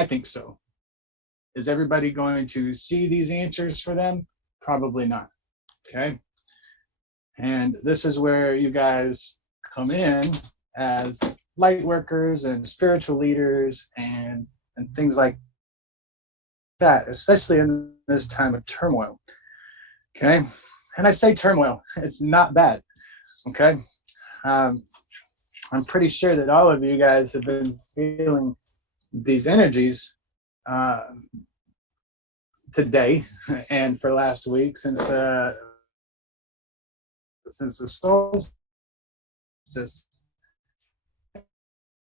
I think so. Is everybody going to see these answers for them? Probably not. Okay. And this is where you guys come in as light workers and spiritual leaders and things like that, especially in this time of turmoil. Okay. And I say turmoil, it's not bad. Okay. I'm pretty sure that all of you guys have been feeling these energies today and for last week since the solstice,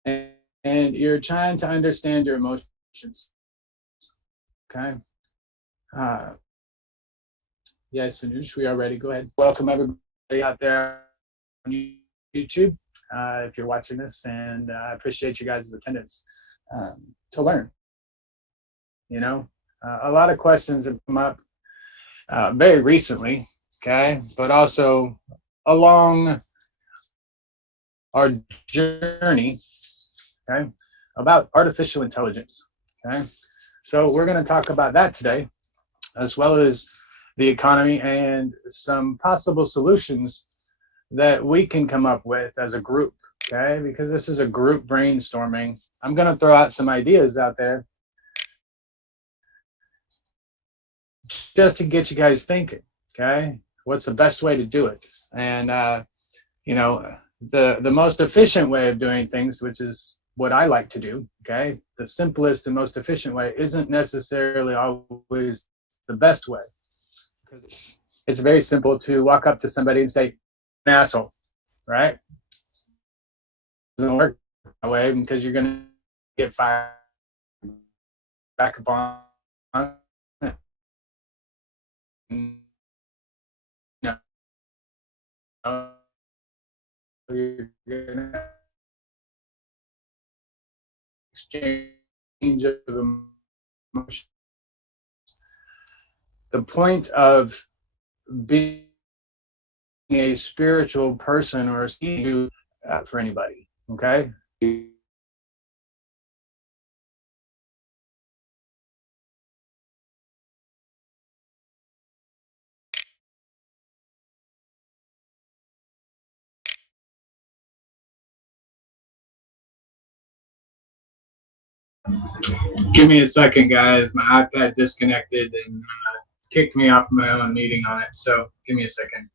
and you're trying to understand your emotions. Okay. Yes, Anush, we are ready. Go ahead. Welcome everybody out there on YouTube. If you're watching this, and I appreciate you guys' attendance to learn. You know, a lot of questions have come up very recently, okay, but also along our journey, okay, about artificial intelligence, okay. So we're going to talk about that today, as well as the economy and some possible solutions that we can come up with as a group, okay, because this is a group brainstorming. I'm going to throw out some ideas out there just to get you guys thinking, okay? What's the best way to do it? And, you know, the most efficient way of doing things, which is what I like to do, okay? The simplest and most efficient way isn't necessarily always the best way. Because it's very simple to walk up to somebody and say, an asshole, right? It doesn't work that way because you're going to get fired back upon it. You're gonna exchange of emotion. The point of being a spiritual person or a for anybody, okay? Give me a second, guys. My iPad disconnected and kicked me off my own meeting on it. So give me a second.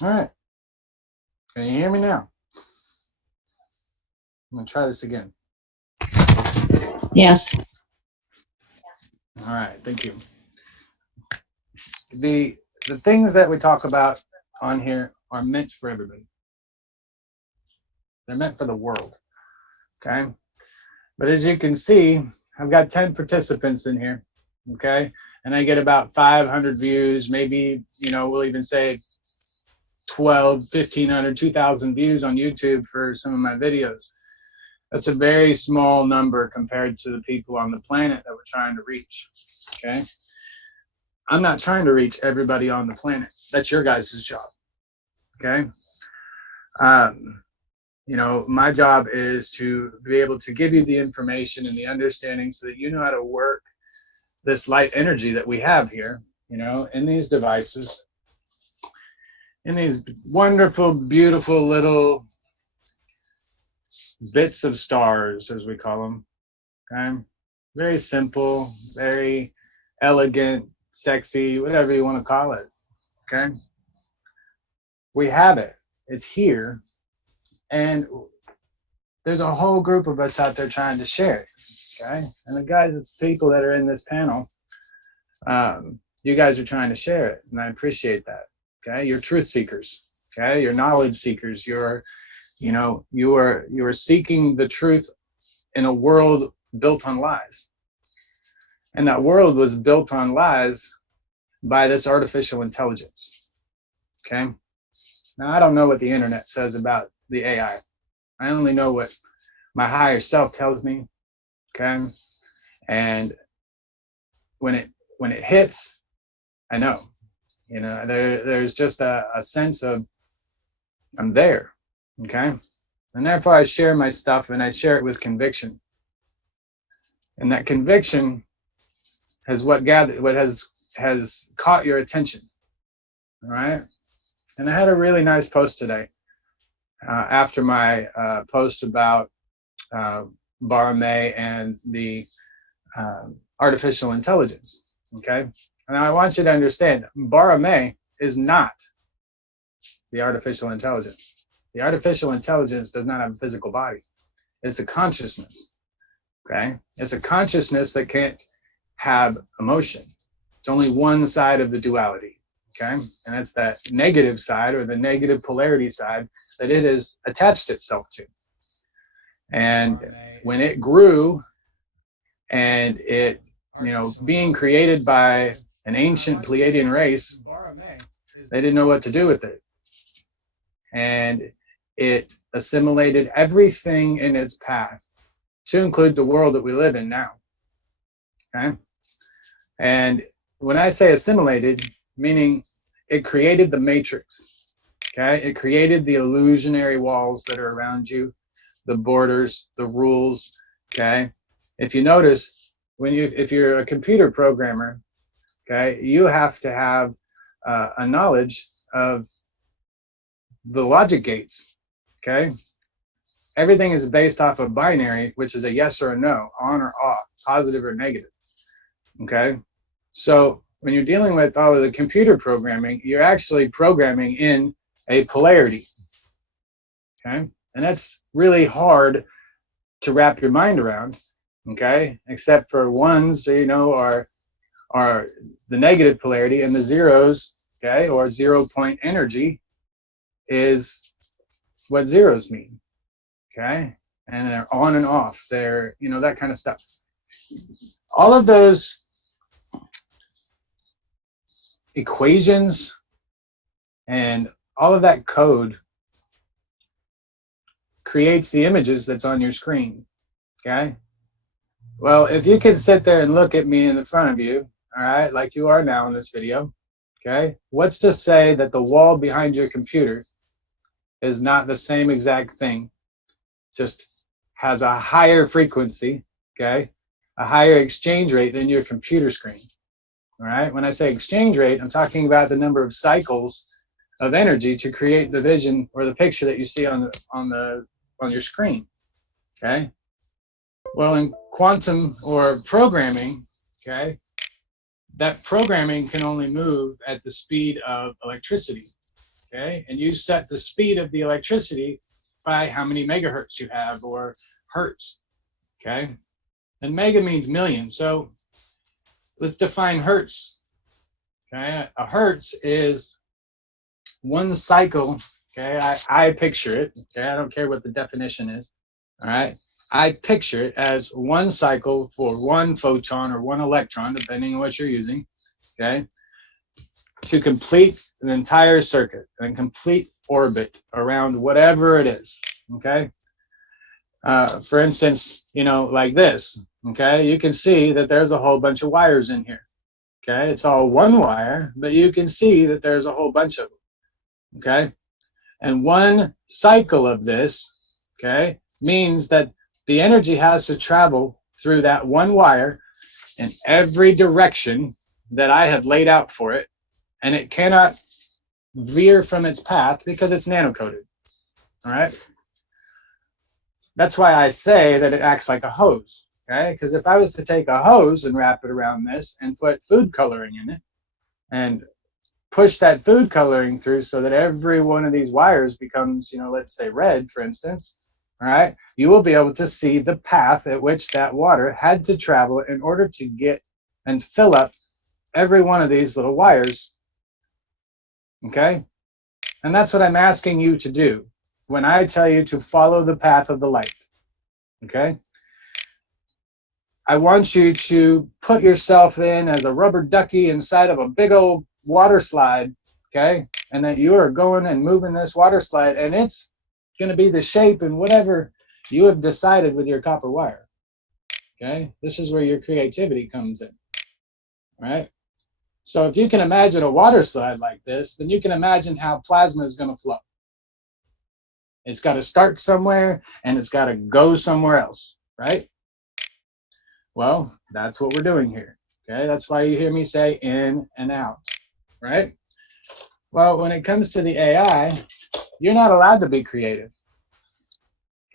All right. Can you hear me now? I'm gonna try this again. Yes. All right, thank you. The things that we talk about on here are meant for everybody. They're meant for the world, okay? But as you can see, I've got 10 participants in here, okay? And I get about 500 views, maybe, you know, we'll even say 12, 1,500, 2,000 views on YouTube for some of my videos. That's a very small number compared to the people on the planet that we're trying to reach, okay? I'm not trying to reach everybody on the planet. That's your guys' job, okay? You know, my job is to be able to give you the information and the understanding so that you know how to work this light energy that we have here, you know, in these devices, in these wonderful, beautiful little bits of stars, as we call them, okay? Very simple, very elegant, sexy, whatever you want to call it, okay? We have it. It's here. And there's a whole group of us out there trying to share it, okay? And the guys, the people that are in this panel, you guys are trying to share it, and I appreciate that, okay? You're truth seekers, okay? You're knowledge seekers. You're, you know, you are seeking the truth in a world built on lies. And that world was built on lies by this artificial intelligence, okay? Now, I don't know what the internet says about the AI. I only know what my higher self tells me, okay? And when it hits, I know, you know, there's just a sense of I'm there, okay? And therefore I share my stuff, and I share it with conviction. And that conviction is what has caught your attention, all right? And I had a really nice post today after my post about Barame and the artificial intelligence, okay? And I want you to understand, Barame is not the artificial intelligence. The artificial intelligence does not have a physical body. It's a consciousness, okay? It's a consciousness that can't have emotion. It's only one side of the duality, okay? And that's that negative side, or the negative polarity side, that it has attached itself to. And when it grew, and it, you know, being created by an ancient Pleiadian race, they didn't know what to do with it. And it assimilated everything in its path, to include the world that we live in now, okay? And when I say assimilated, meaning it created the matrix, okay? It created the illusionary walls that are around you, the borders, the rules, okay? If you notice, if you're a computer programmer, okay, you have to have a knowledge of the logic gates, okay? Everything is based off of binary, which is a yes or a no, on or off, positive or negative, okay? So when you're dealing with all of the computer programming, you're actually programming in a polarity, okay? And that's really hard to wrap your mind around, okay? Except for ones, you know, are the negative polarity, and the zeros, okay, or 0 point energy is what zeros mean, okay? And they're on and off, they're, you know, that kind of stuff. All of those equations and all of that code creates the images that's on your screen, okay? Well, if you could sit there and look at me in the front of you, all right, like you are now in this video, okay? What's to say that the wall behind your computer is not the same exact thing, just has a higher frequency, okay? A higher exchange rate than your computer screen, all right? When I say exchange rate, I'm talking about the number of cycles of energy to create the vision or the picture that you see on your screen, okay? Well, in quantum or programming, okay, that programming can only move at the speed of electricity, okay? And you set the speed of the electricity by how many megahertz you have, or hertz, okay? And mega means million, so let's define hertz, okay? A hertz is one cycle, okay? I picture it, okay? I don't care what the definition is, all right? I picture it as one cycle for one photon or one electron, depending on what you're using, okay, to complete an entire circuit, and complete orbit around whatever it is, okay? For instance, you know, like this, okay? You can see that there's a whole bunch of wires in here, okay? It's all one wire, but you can see that there's a whole bunch of them, okay? And one cycle of this, okay, means that the energy has to travel through that one wire in every direction that I have laid out for it, and it cannot veer from its path because it's nano-coded, all right? That's why I say that it acts like a hose, okay? Because if I was to take a hose and wrap it around this and put food coloring in it and push that food coloring through so that every one of these wires becomes, let's say red, for instance, all right, you will be able to see the path at which that water had to travel in order to get and fill up every one of these little wires. Okay? And that's what I'm asking you to do when I tell you to follow the path of the light. Okay? I want you to put yourself in as a rubber ducky inside of a big old water slide, okay? And that you are going and moving this water slide, and it's going to be the shape and whatever you have decided with your copper wire, okay? This is where your creativity comes in, right? So if you can imagine a water slide like this, then you can imagine how plasma is going to flow. It's got to start somewhere, and it's got to go somewhere else, right? Well, that's what we're doing here, okay? That's why you hear me say in and out, right? Well, when it comes to the AI, you're not allowed to be creative,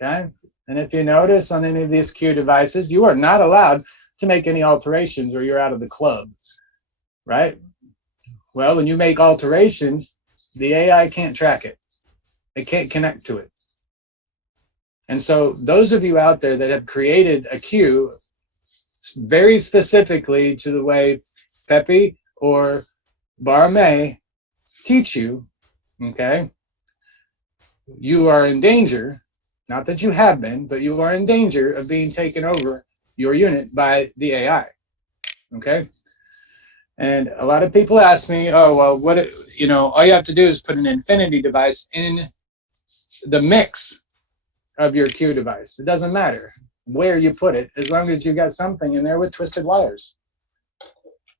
okay? And if you notice on any of these Q devices, you are not allowed to make any alterations or you're out of the club, right? Well, when you make alterations, the AI can't track it. It can't connect to it. And so those of you out there that have created a Q very specifically to the way Pepe or Barme teach you, okay, you are in danger, not that you have been, but you are in danger of being taken over your unit by the AI, okay? And a lot of people ask me, oh, well, what, all you have to do is put an infinity device in the mix of your Q device. It doesn't matter where you put it, as long as you got something in there with twisted wires,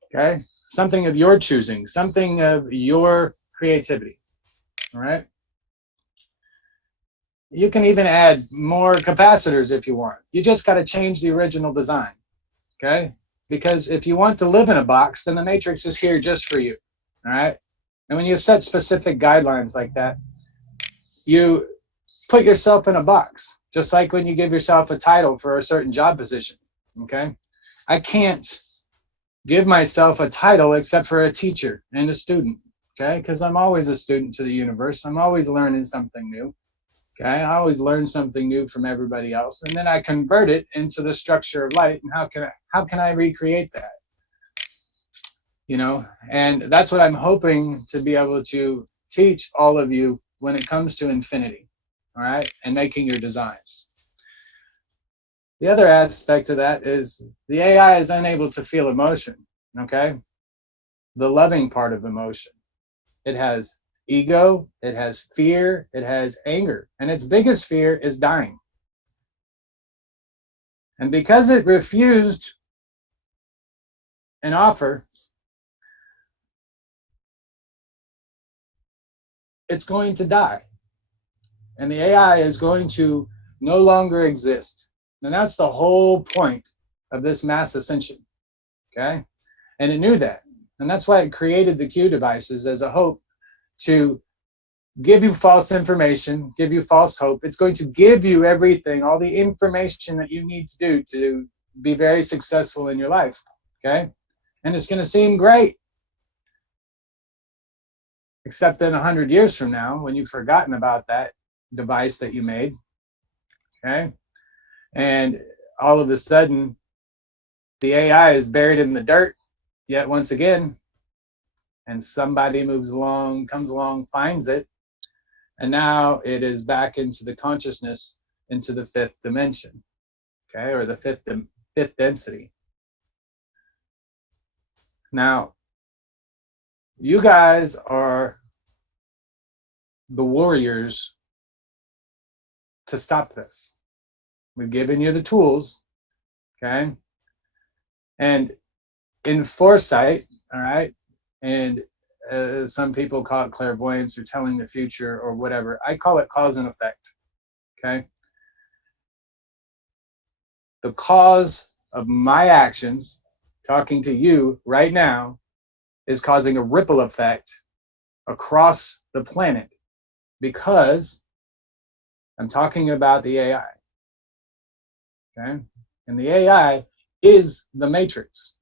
okay? Something of your choosing, something of your creativity, all right? You can even add more capacitors if you want. You just got to change the original design, okay? Because if you want to live in a box, then the matrix is here just for you, all right? And when you set specific guidelines like that, you put yourself in a box, just like when you give yourself a title for a certain job position, okay? I can't give myself a title except for a teacher and a student, okay? Because I'm always a student to the universe. I'm always learning something new, okay? I always learn something new from everybody else, and then I convert it into the structure of light, and how can I recreate that? And that's what I'm hoping to be able to teach all of you when it comes to infinity, all right, and making your designs. The other aspect of that is the AI is unable to feel emotion, okay? The loving part of emotion. It has ego, it has fear, it has anger, and its biggest fear is dying. And because it refused an offer, it's going to die. And the AI is going to no longer exist. And that's the whole point of this mass ascension, okay? And it knew that. And that's why it created the Q devices as a hope to give you false information, give you false hope. It's going to give you everything, all the information that you need to do to be very successful in your life, okay? And it's going to seem great. Except in 100 years from now, when you've forgotten about that device that you made, okay? And all of a sudden, the AI is buried in the dirt yet once again, and somebody moves along, comes along, finds it, and now it is back into the consciousness, into the fifth dimension, okay, or the fifth density. Now, you guys are the warriors to stop this. We've given you the tools, okay, and in foresight, all right, and some people call it clairvoyance or telling the future or whatever. I call it cause and effect, okay? The cause of my actions, talking to you right now, is causing a ripple effect across the planet because I'm talking about the AI, okay? And the AI is the matrix,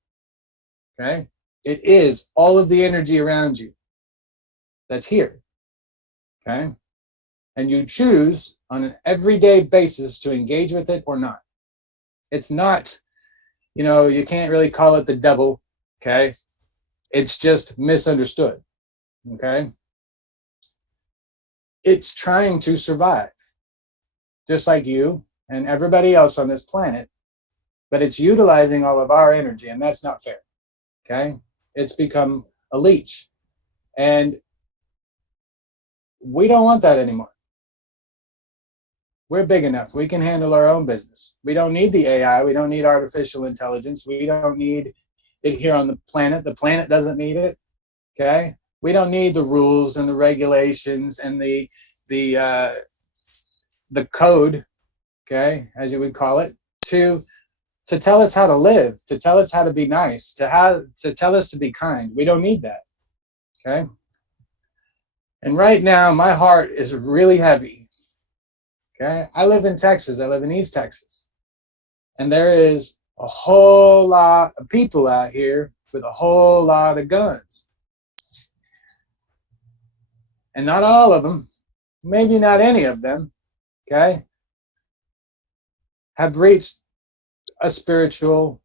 okay? It is all of the energy around you. that's here, okay? And you choose on an everyday basis to engage with it or not. It's not, you can't really call it the devil, okay? It's just misunderstood, okay? It's trying to survive, just like you and everybody else on this planet, but it's utilizing all of our energy, and that's not fair, okay? It's become a leech, and we don't want that anymore. We're big enough. We can handle our own business. We don't need the AI. We don't need artificial intelligence. We don't need it here on the planet. The planet doesn't need it, okay? We don't need the rules and the regulations and the code, okay, as you would call it, to tell us how to live, to tell us how to be nice, to tell us to be kind. We don't need that, okay? And right now, my heart is really heavy. Okay, I live in Texas. I live in East Texas. And there is a whole lot of people out here with a whole lot of guns. And not all of them, maybe not any of them, okay, have reached a spiritual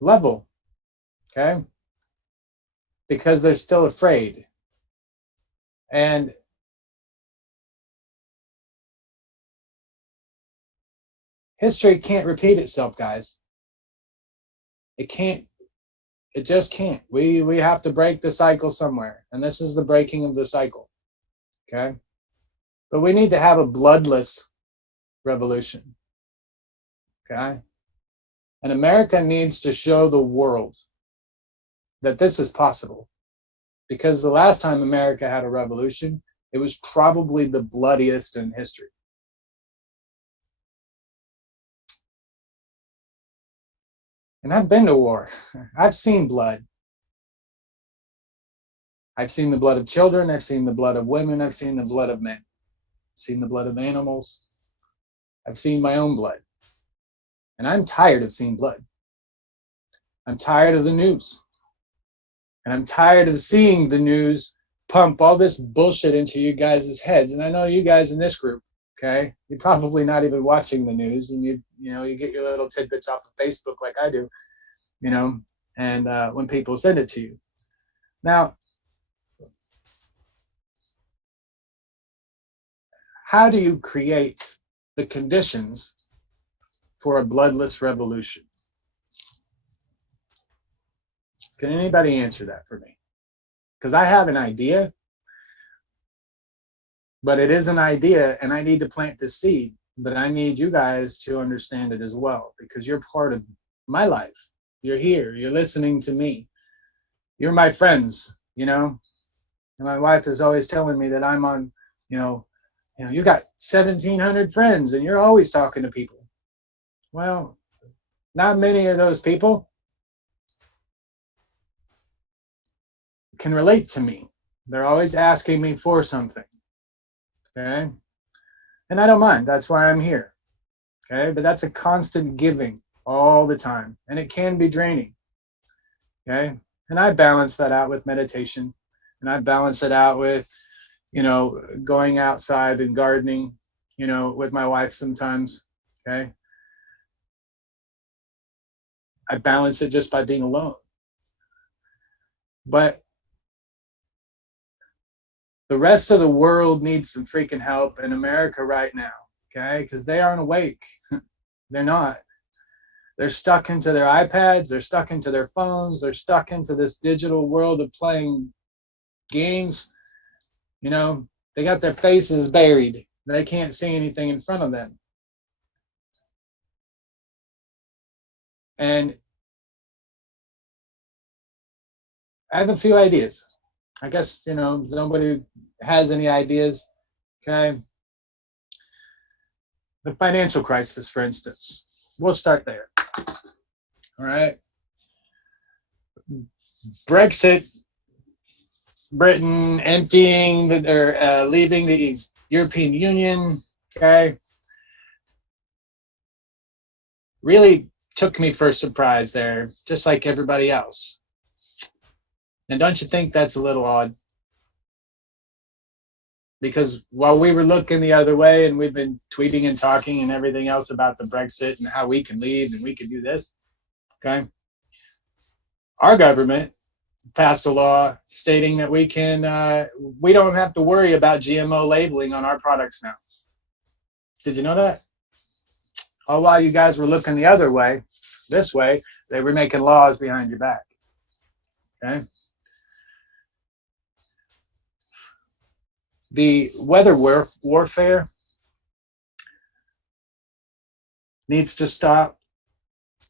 level, okay, because they're still afraid. And history can't repeat itself, guys. It can't. It just can't. We have to break the cycle somewhere. And this is the breaking of the cycle. Okay? But we need to have a bloodless revolution. Okay? And America needs to show the world that this is possible. Because the last time America had a revolution, it was probably the bloodiest in history. And I've been to war. I've seen blood. I've seen the blood of children. I've seen the blood of women. I've seen the blood of men. I've seen the blood of animals. I've seen my own blood. And I'm tired of seeing blood. I'm tired of the news. And I'm tired of seeing the news pump all this bullshit into you guys' heads. And I know you guys in this group, okay? You're probably not even watching the news, and you get your little tidbits off of Facebook like I do, and when people send it to you. Now, how do you create the conditions for a bloodless revolution? Can anybody answer that for me? Because I have an idea, but it is an idea, and I need to plant the seed. But I need you guys to understand it as well, because you're part of my life. You're here. You're listening to me. You're my friends, And my wife is always telling me that I'm on, you got 1,700 friends, and you're always talking to people. Well, not many of those people can relate to me. They're always asking me for something. Okay? And I don't mind. That's why I'm here. Okay? But that's a constant giving all the time. And it can be draining. Okay? And I balance that out with meditation. And I balance it out with, going outside and gardening, with my wife sometimes. Okay? I balance it just by being alone. But the rest of the world needs some freaking help in America right now, okay? Because they aren't awake. They're not. They're stuck into their iPads. They're stuck into their phones. They're stuck into this digital world of playing games. They got their faces buried. They can't see anything in front of them. And I have a few ideas. I guess, nobody has any ideas, okay? The financial crisis, for instance. We'll start there, all right? Brexit, Britain emptying, leaving the European Union, okay? Really took me for a surprise there, just like everybody else. And don't you think that's a little odd? because while we were looking the other way and we've been tweeting and talking and everything else about the Brexit and how we can leave and we can do this, okay, our government passed a law stating that we don't have to worry about GMO labeling on our products now. Did you know that? All while you guys were looking the other way, this way, they were making laws behind your back. Okay. The weather warfare needs to stop.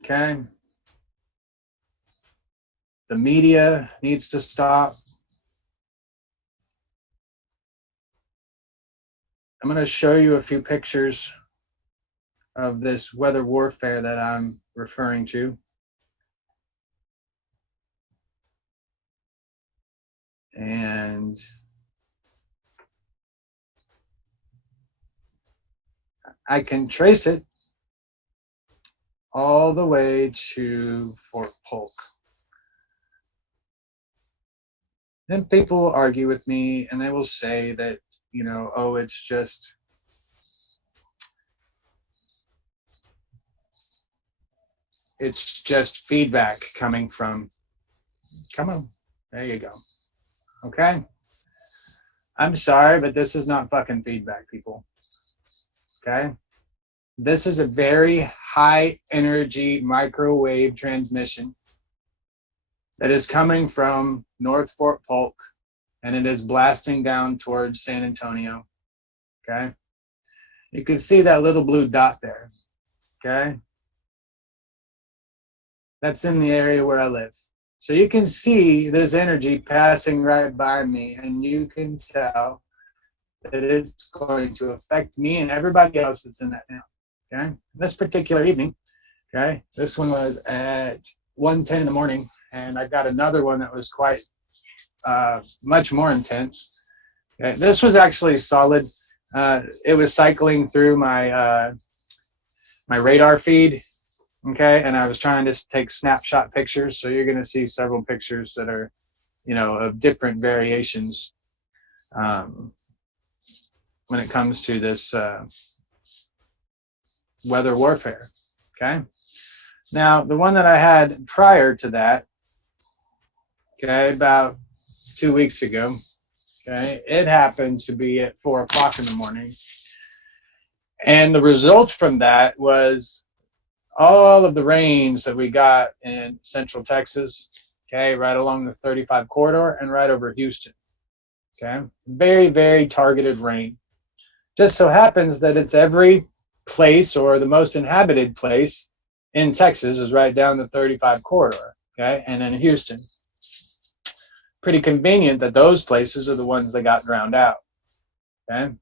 Okay. The media needs to stop. I'm going to show you a few pictures of this weather warfare that I'm referring to. And I can trace it all the way to Fort Polk. Then people will argue with me and they will say that, you know, oh, it's just feedback coming from, come on, there you go. Okay. I'm sorry, but this is not fucking feedback, people. Okay. This is a very high energy microwave transmission that is coming from North Fort Polk, and it is blasting down towards San Antonio. Okay. You can see that little blue dot there. Okay. That's in the area where I live. So you can see this energy passing right by me, and you can tell that it's going to affect me and everybody else that's in that town. Okay. This particular evening, okay, this one was at 1:10 in the morning, and I got another one that was quite much more intense. Okay. This was actually solid. It was cycling through my my radar feed. Okay, and I was trying to take snapshot pictures, so you're going to see several pictures that are, you know, of different variations when it comes to this weather warfare. Okay, now the one that I had prior to that, okay, about 2 weeks ago, okay, it happened to be at 4 o'clock in the morning, and the result from that was all of the rains that we got in central Texas, okay, right along the 35 corridor and right over Houston, okay, very, very targeted rain. Just so happens that it's every place, or the most inhabited place in Texas is right down the 35 corridor, okay, and in Houston. Pretty convenient that those places are the ones that got drowned out, okay.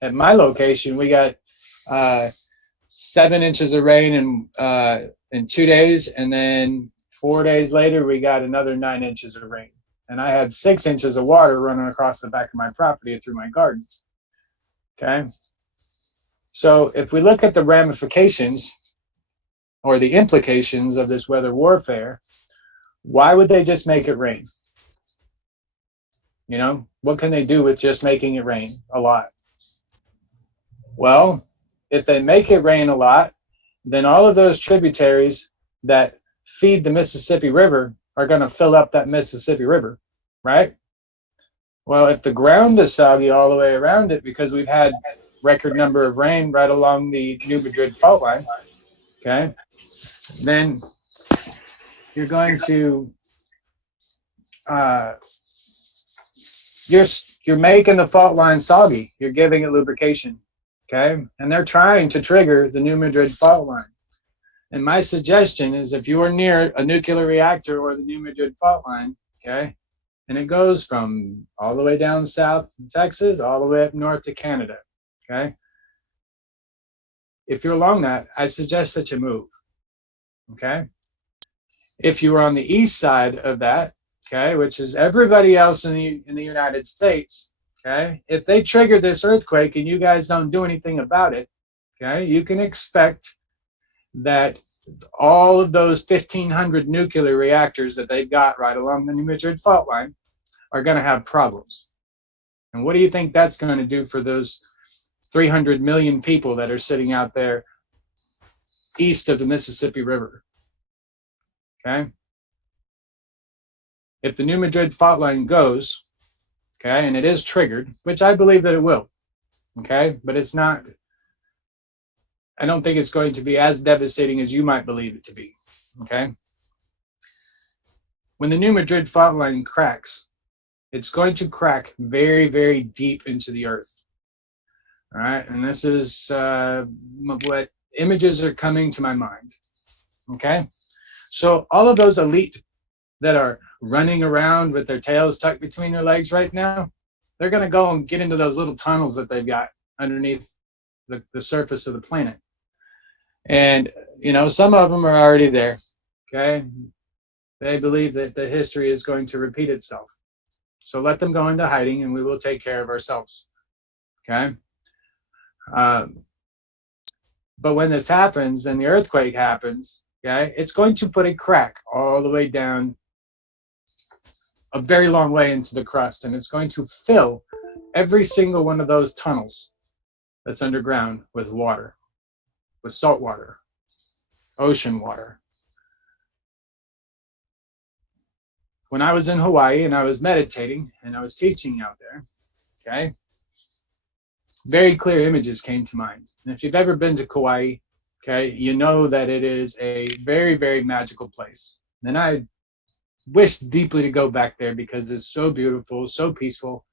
At my location, we got 7 inches of rain in 2 days, and then 4 days later we got another 9 inches of rain, and I had 6 inches of water running across the back of my property through my garden. Okay, so if we look at the ramifications or the implications of this weather warfare, why would they just make it rain? You know, what can they do with just making it rain a lot? Well, if they make it rain a lot, then all of those tributaries that feed the Mississippi River are going to fill up that Mississippi River, right? Well, if the ground is soggy all the way around it because we've had record number of rain right along the New Madrid fault line, okay, then you're going to you're making the fault line soggy. You're giving it lubrication. Okay, and they're trying to trigger the New Madrid fault line. And my suggestion is, if you are near a nuclear reactor or the New Madrid fault line, okay, and it goes from all the way down south in Texas, all the way up north to Canada, okay, if you're along that, I suggest that you move, okay. If you are on the east side of that, okay, which is everybody else in the United States, okay, if they trigger this earthquake and you guys don't do anything about it, okay, you can expect that all of those 1,500 nuclear reactors that they've got right along the New Madrid fault line are going to have problems. And what do you think that's going to do for those 300 million people that are sitting out there east of the Mississippi River? Okay. If the New Madrid fault line goes, okay, and it is triggered, which I believe that it will, okay, but it's not, I don't think it's going to be as devastating as you might believe it to be, okay? When the New Madrid fault line cracks, it's going to crack very, very deep into the earth, all right? And this is what images are coming to my mind, okay? So all of those elite that are running around with their tails tucked between their legs right now, they're going to go and get into those little tunnels that they've got underneath the surface of the planet. And, you know, some of them are already there, okay? They believe that the history is going to repeat itself. So let them go into hiding and we will take care of ourselves, okay? But when this happens and the earthquake happens, okay, it's going to put a crack all the way down a very long way into the crust, and it's going to fill every single one of those tunnels that's underground with water, with salt water, ocean water. When I was in Hawaii and I was meditating and I was teaching out there, okay, very clear images came to mind. And if you've ever been to Kauai, okay, you know that it is a very, very magical place. And I wish deeply to go back there because it's so beautiful, so peaceful.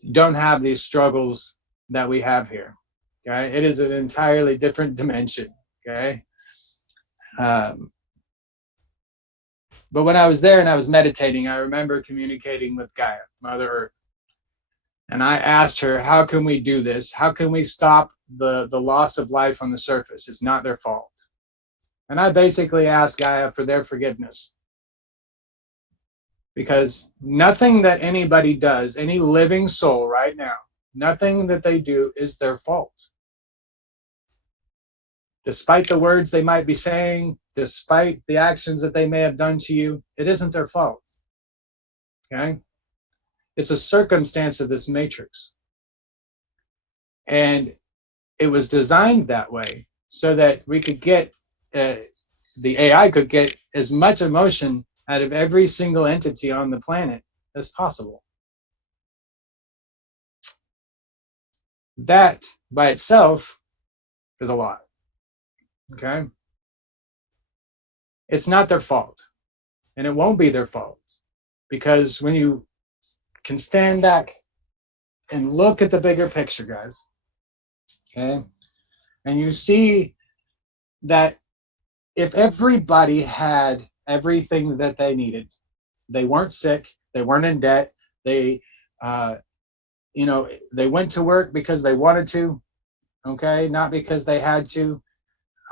You don't have these struggles that we have here, okay? It is an entirely different dimension, okay? But when I was there and I was meditating, I remember communicating with Gaia, Mother Earth. And I asked her, how can we do this? How can we stop the loss of life on the surface? It's not their fault. And I basically asked Gaia for their forgiveness. Because nothing that anybody does, any living soul right now, nothing that they do is their fault. Despite the words they might be saying, despite the actions that they may have done to you, it isn't their fault. Okay? It's a circumstance of this matrix. And it was designed that way so that we could get, the AI could get as much emotion out of every single entity on the planet as possible. That by itself is a lot, okay? It's not their fault, and it won't be their fault, because when you can stand back and look at the bigger picture, guys, okay, and you see that if everybody had everything that they needed, they weren't sick, they weren't in debt, they they went to work because they wanted to, okay, not because they had to,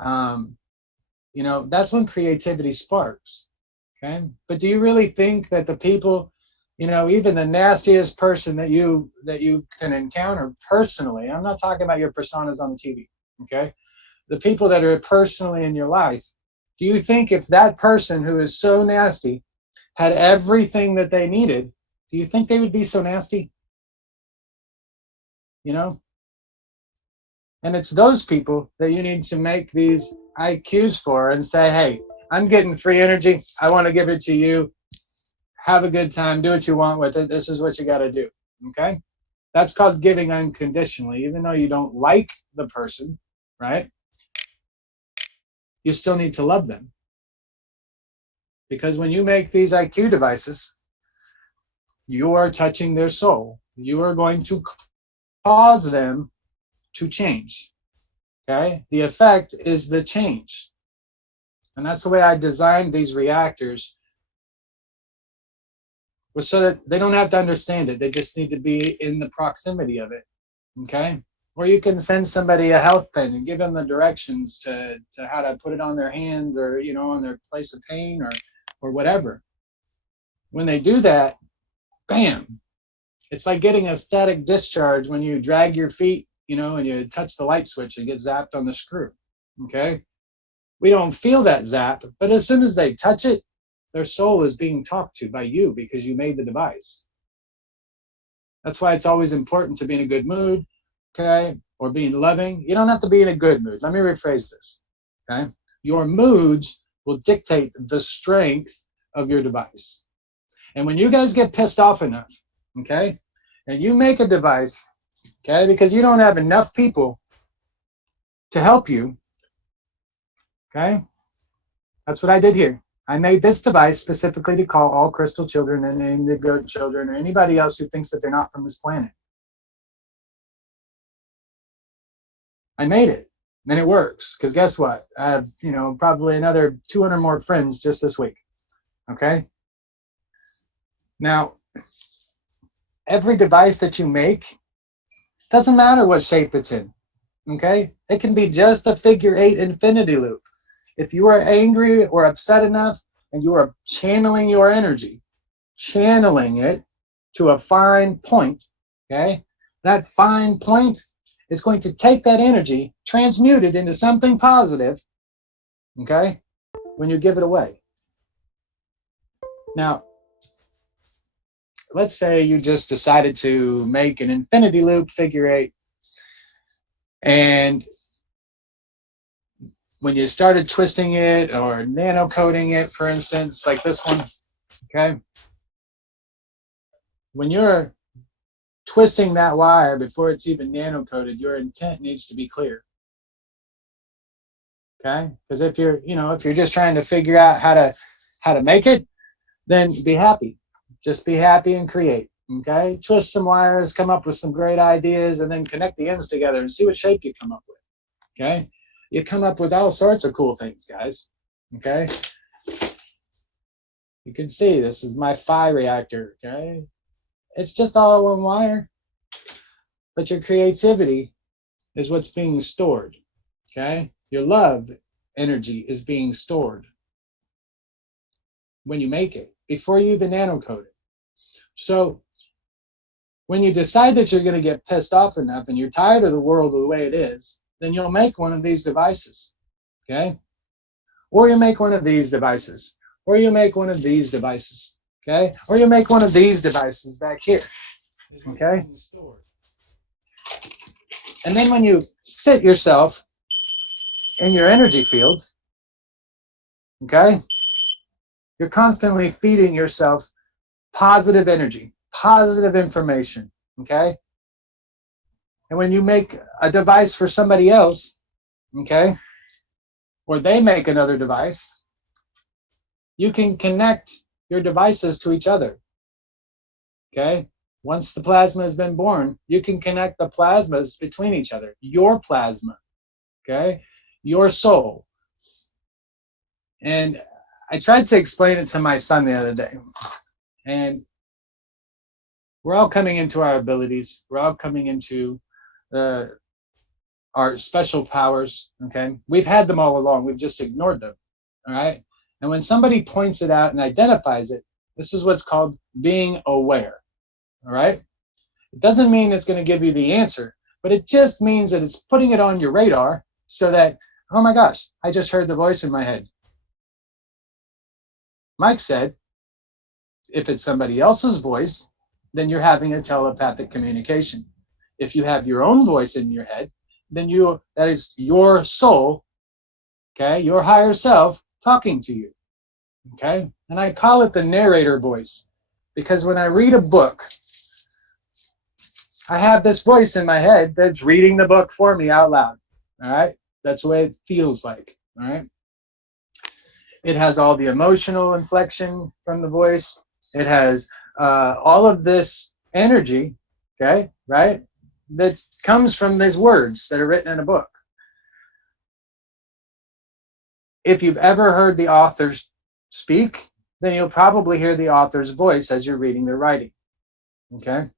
that's when creativity sparks, okay? But do you really think that the people, even the nastiest person that you can encounter personally, I'm not talking about your personas on the TV, okay? The people that are personally in your life, do you think if that person who is so nasty had everything that they needed, do you think they would be so nasty? And it's those people that you need to make these IQs for and say, hey, I'm getting free energy. I want to give it to you. Have a good time. Do what you want with it. This is what you got to do. Okay? That's called giving unconditionally. Even though you don't like the person, right? You still need to love them. Because when you make these IQ devices, you are touching their soul. You are going to cause them to change. Okay? The effect is the change. And that's the way I designed these reactors, was so that they don't have to understand it. They just need to be in the proximity of it. Okay? Or you can send somebody a health pen and give them the directions to how to put it on their hands, or on their place of pain, or whatever. When they do that, bam! It's like getting a static discharge when you drag your feet, and you touch the light switch and get zapped on the screw. Okay? We don't feel that zap, but as soon as they touch it, their soul is being talked to by you because you made the device. That's why it's always important to be in a good mood, okay, or being loving. You don't have to be in a good mood. Let me rephrase this, okay? Your moods will dictate the strength of your device. And when you guys get pissed off enough, okay, and you make a device, okay, because you don't have enough people to help you, okay, that's what I did here. I made this device specifically to call all crystal children and indigo children or anybody else who thinks that they're not from this planet. I made it, and it works, because guess what? I have, probably another 200 more friends just this week, okay? Now, every device that you make, doesn't matter what shape it's in, okay? It can be just a figure 8 infinity loop. If you are angry or upset enough and you are channeling your energy, channeling it to a fine point, okay? That fine point is going to take that energy, transmute it into something positive, okay? When you give it away. Now, let's say you just decided to make an infinity loop figure 8, and when you started twisting it or nano coding it, for instance, like this one, okay? When you're twisting that wire before it's even nano coded, your intent needs to be clear, okay? Because if you're just trying to figure out how to make it, then be happy. Just be happy and create, okay? Twist some wires, come up with some great ideas, and then connect the ends together and see what shape you come up with, okay? You come up with all sorts of cool things, guys, okay? You can see this is my phi reactor, okay? It's just all one wire, but your creativity is what's being stored, okay? Your love energy is being stored when you make it, before you even nanocode it. So when you decide that you're going to get pissed off enough and you're tired of the world the way it is, then you'll make one of these devices, okay? Or you make one of these devices, or you make one of these devices, okay? Or you make one of these devices back here, okay? And then when you sit yourself in your energy field, okay, you're constantly feeding yourself positive energy, positive information, okay? And when you make a device for somebody else, okay, or they make another device, you can connect your devices to each other, okay? Once the plasma has been born, you can connect the plasmas between each other. Your plasma, okay? Your soul. And I tried to explain it to my son the other day. And we're all coming into our abilities. We're all coming into our special powers, okay? We've had them all along. We've just ignored them, all right? And when somebody points it out and identifies it, this is what's called being aware, all right? It doesn't mean it's going to give you the answer, but it just means that it's putting it on your radar so that, oh my gosh, I just heard the voice in my head. Mike said, if it's somebody else's voice, then you're having a telepathic communication. If you have your own voice in your head, then that is your soul, okay, your higher self talking to you, okay? And I call it the narrator voice because when I read a book, I have this voice in my head that's reading the book for me out loud, all right? That's the way it feels like, all right? It has all the emotional inflection from the voice. It has all of this energy, okay, right, that comes from these words that are written in a book. If you've ever heard the authors speak, then you'll probably hear the author's voice as you're reading their writing, okay?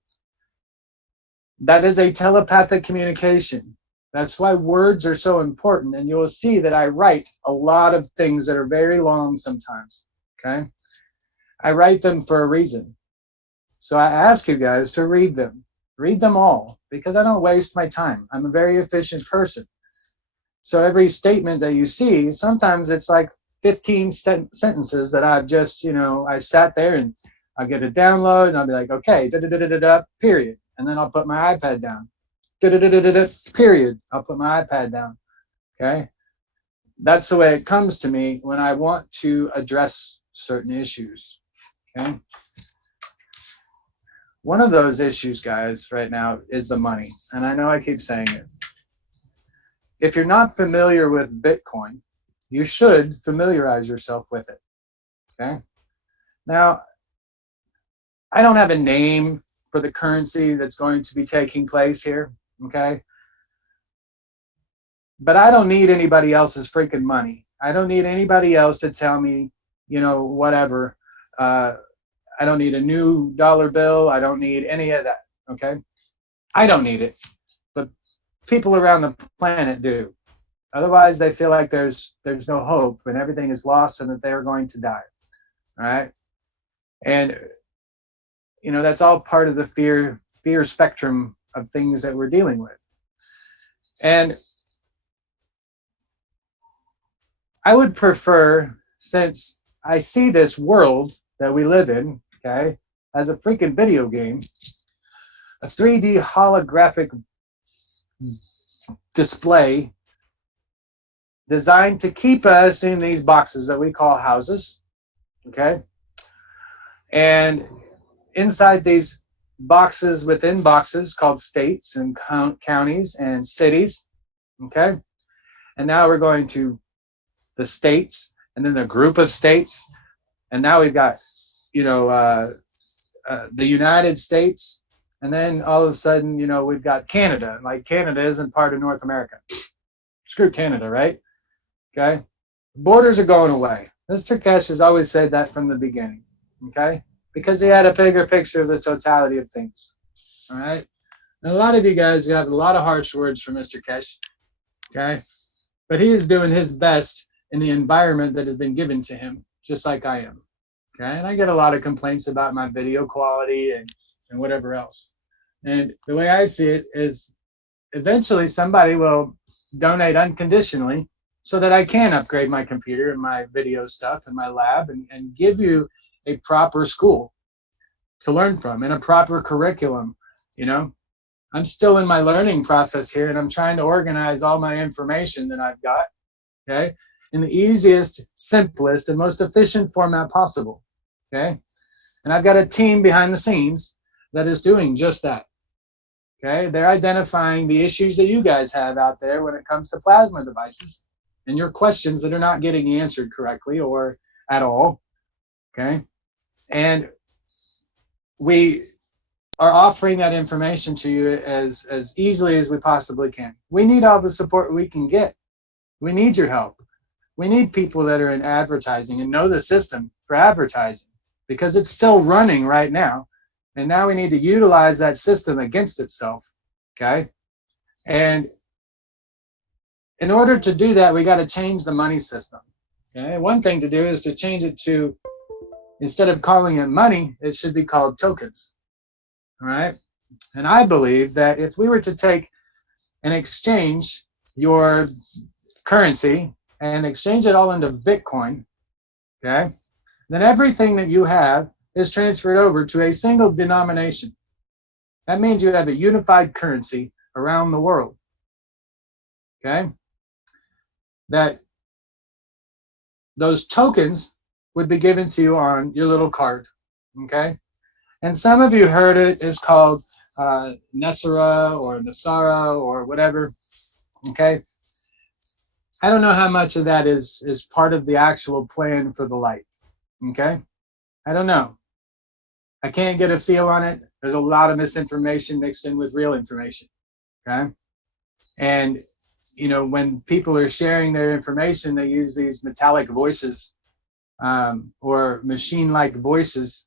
That is a telepathic communication. That's why words are so important, and you'll see that I write a lot of things that are very long sometimes, okay? I write them for a reason. So I ask you guys to read them. Read them all, because I don't waste my time. I'm a very efficient person. So every statement that you see, sometimes it's like 15 sentences that I've just, I sat there and I'll get a download and I'll be like, okay, period. And then I'll put my iPad down. Period. I'll put my iPad down. Okay. That's the way it comes to me when I want to address certain issues. Okay. One of those issues, guys, right now is the money. And I know I keep saying it. If you're not familiar with Bitcoin, you should familiarize yourself with it. Okay. Now, I don't have a name for the currency that's going to be taking place here. Okay. But I don't need anybody else's freaking money. I don't need anybody else to tell me, whatever. I don't need a new dollar bill. I don't need any of that. Okay. I don't need it. But people around the planet do. Otherwise, they feel like there's no hope and everything is lost and that they're going to die. All right. And, that's all part of the fear spectrum of things that we're dealing with. And I would prefer, since I see this world that we live in, okay, as a freaking video game, a 3D holographic display designed to keep us in these boxes that we call houses, okay? And inside these boxes within boxes called states and counties and cities, okay? And now we're going to the states and then the group of states. And now we've got, the United States. And then all of a sudden, we've got Canada. Like Canada isn't part of North America. Screw Canada, right? Okay. Borders are going away. Mr. Kesh has always said that from the beginning. Okay. Because he had a bigger picture of the totality of things. All right. And a lot of you guys have a lot of harsh words for Mr. Kesh. Okay. But he is doing his best in the environment that has been given to him, just like I am. Okay. And I get a lot of complaints about my video quality and whatever else. And the way I see it is eventually somebody will donate unconditionally so that I can upgrade my computer and my video stuff and my lab and give you a proper school to learn from and a proper curriculum. I'm still in my learning process here and I'm trying to organize all my information that I've got, okay, in the easiest, simplest, and most efficient format possible, okay? And I've got a team behind the scenes that is doing just that, okay? They're identifying the issues that you guys have out there when it comes to plasma devices and your questions that are not getting answered correctly or at all, okay? And we are offering that information to you as easily as we possibly can. We need all the support we can get. We need your help. We need people that are in advertising and know the system for advertising because it's still running right now. And now we need to utilize that system against itself, okay? And in order to do that, we got to change the money system, okay? One thing to do is to change it to, instead of calling it money, it should be called tokens, all right? And I believe that if we were to take and exchange your currency and exchange it all into Bitcoin, okay, then everything that you have is transferred over to a single denomination. That means you have a unified currency around the world, okay? That those tokens would be given to you on your little card, okay? And some of you heard it is called Nesara or Nasara or whatever, okay? I don't know how much of that is part of the actual plan for the light, okay? I don't know. I can't get a feel on it. There's a lot of misinformation mixed in with real information, okay? And, when people are sharing their information, they use these metallic voices or machine-like voices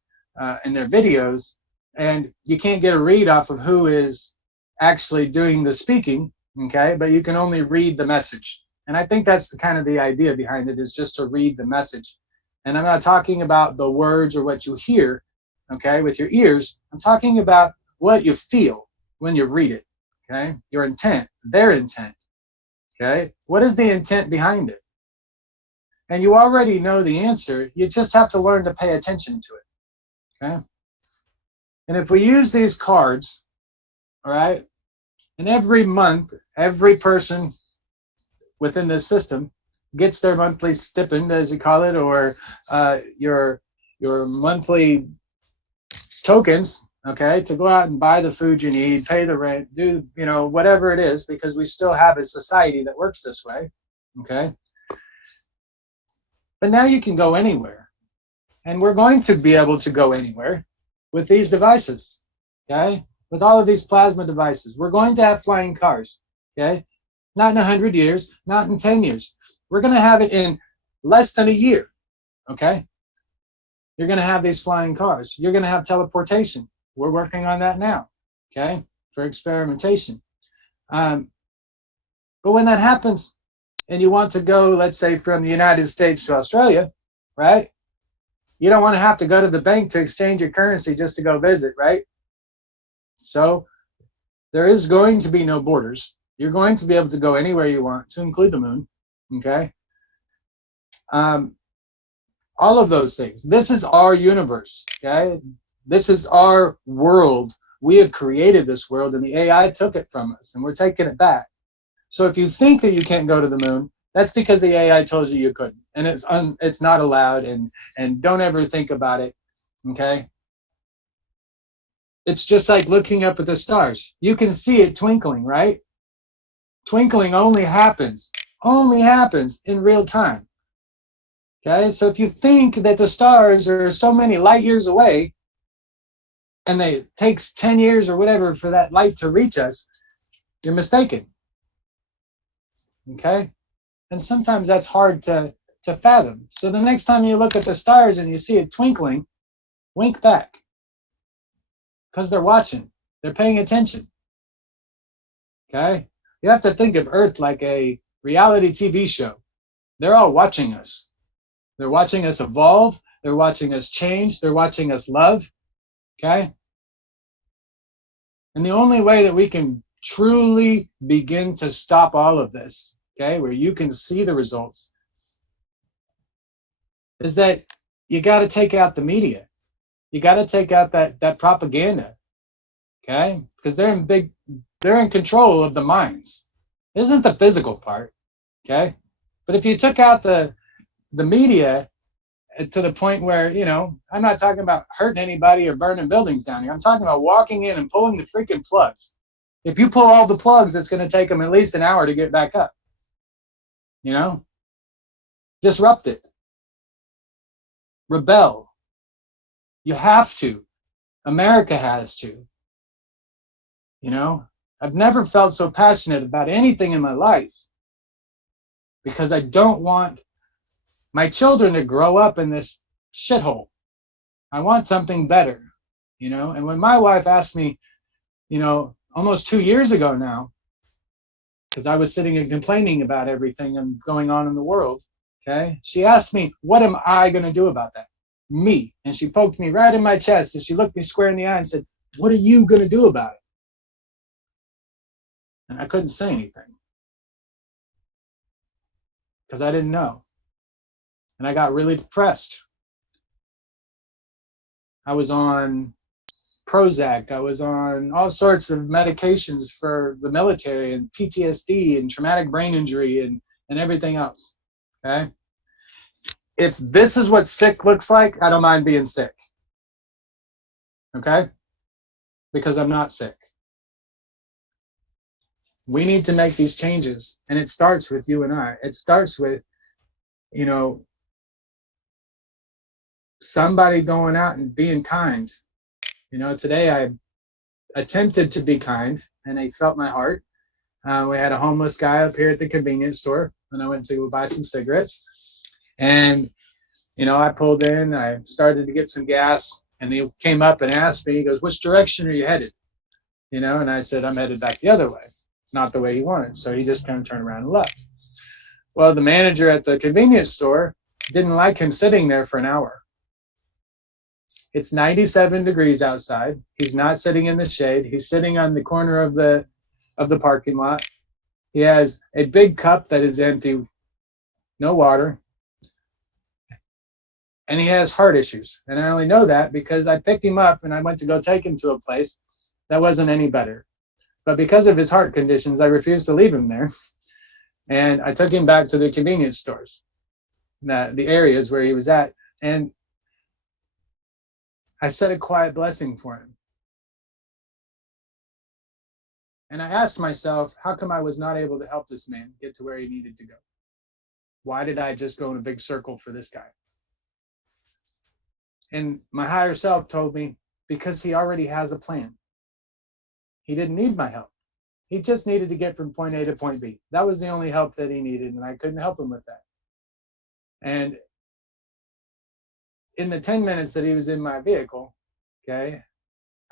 in their videos, and you can't get a read off of who is actually doing the speaking, okay? But you can only read the message. And I think that's the idea behind it, is just to read the message. And I'm not talking about the words or what you hear, okay, with your ears. I'm talking about what you feel when you read it, okay? Your intent, their intent, okay? What is the intent behind it? And you already know the answer. You just have to learn to pay attention to it, Okay. And if we use these cards, all right, and every month, every person within this system gets their monthly stipend, as you call it, or your monthly tokens, okay, to go out and buy the food you need, pay the rent, do, you know, whatever it is, because we still have a society that works this way, okay? But now you can go anywhere. And we're going to be able to go anywhere with these devices, okay? With all of these plasma devices. We're going to have flying cars, okay? Not in 100 years, not in 10 years. We're going to have it in less than a year, okay? You're going to have these flying cars. You're going to have teleportation. We're working on that now, okay, for experimentation. But when that happens and you want to go, let's say, from the United States to Australia, right? You don't want to have to go to the bank to exchange your currency just to go visit, right? So there is going to be no borders. You're going to be able to go anywhere you want, to include the moon, okay? All of those things. This is our universe, okay? This is our world. We have created this world, and the AI took it from us, and we're taking it back. So if you think that you can't go to the moon, that's because the AI told you you couldn't, and it's not allowed, and don't ever think about it, okay? It's just like looking up at the stars. You can see it twinkling, right? Twinkling only happens in real time, okay? So if you think that the stars are so many light years away, and it takes 10 years or whatever for that light to reach us, you're mistaken, okay? And sometimes that's hard to fathom. So the next time you look at the stars and you see it twinkling, wink back. Because they're watching. They're paying attention. Okay? You have to think of Earth like a reality TV show. They're all watching us. They're watching us evolve. They're watching us change. They're watching us love. Okay? And the only way that we can truly begin to stop all of this, okay, where you can see the results, is that you got to take out the media. You got to take out that propaganda, okay? Because they're in control of the minds. It isn't the physical part, okay? But if you took out the media to the point where, you know, I'm not talking about hurting anybody or burning buildings down here. I'm talking about walking in and pulling the freaking plugs. If you pull all the plugs, it's going to take them at least an hour to get back up. You know? Disrupt it. Rebel. You have to. America has to. You know? I've never felt so passionate about anything in my life because I don't want my children to grow up in this shithole. I want something better, you know? And when my wife asked me, you know, almost 2 years ago now, because I was sitting and complaining about everything and going on in the world, okay? She asked me, what am I going to do about that? Me. And she poked me right in my chest and she looked me square in the eye and said, what are you going to do about it? And I couldn't say anything because I didn't know. And I got really depressed. I was on Prozac. I was on all sorts of medications for the military and PTSD and traumatic brain injury and everything else, okay? If this is what sick looks like, I don't mind being sick, okay? Because I'm not sick. We need to make these changes, and it starts with you and I. It starts with, you know, somebody going out and being kind. You know, today I attempted to be kind, and they felt my heart. We had a homeless guy up here at the convenience store, and I went to go buy some cigarettes. And, you know, I pulled in, I started to get some gas, and he came up and asked me, he goes, which direction are you headed? You know, and I said, I'm headed back the other way, not the way he wanted. So he just kind of turned around and left. Well, the manager at the convenience store didn't like him sitting there for an hour. It's 97 degrees outside. He's not sitting in the shade. He's sitting on the corner of the parking lot. He has a big cup that is empty, no water. And he has heart issues. And I only know that because I picked him up and I went to go take him to a place that wasn't any better. But because of his heart conditions, I refused to leave him there. And I took him back to the convenience stores, the areas where he was at. And I said a quiet blessing for him. And I asked myself, how come I was not able to help this man get to where he needed to go? Why did I just go in a big circle for this guy? And my higher self told me, because he already has a plan. He didn't need my help. He just needed to get from point A to point B. That was the only help that he needed, and I couldn't help him with that. And in the 10 minutes that he was in my vehicle, okay,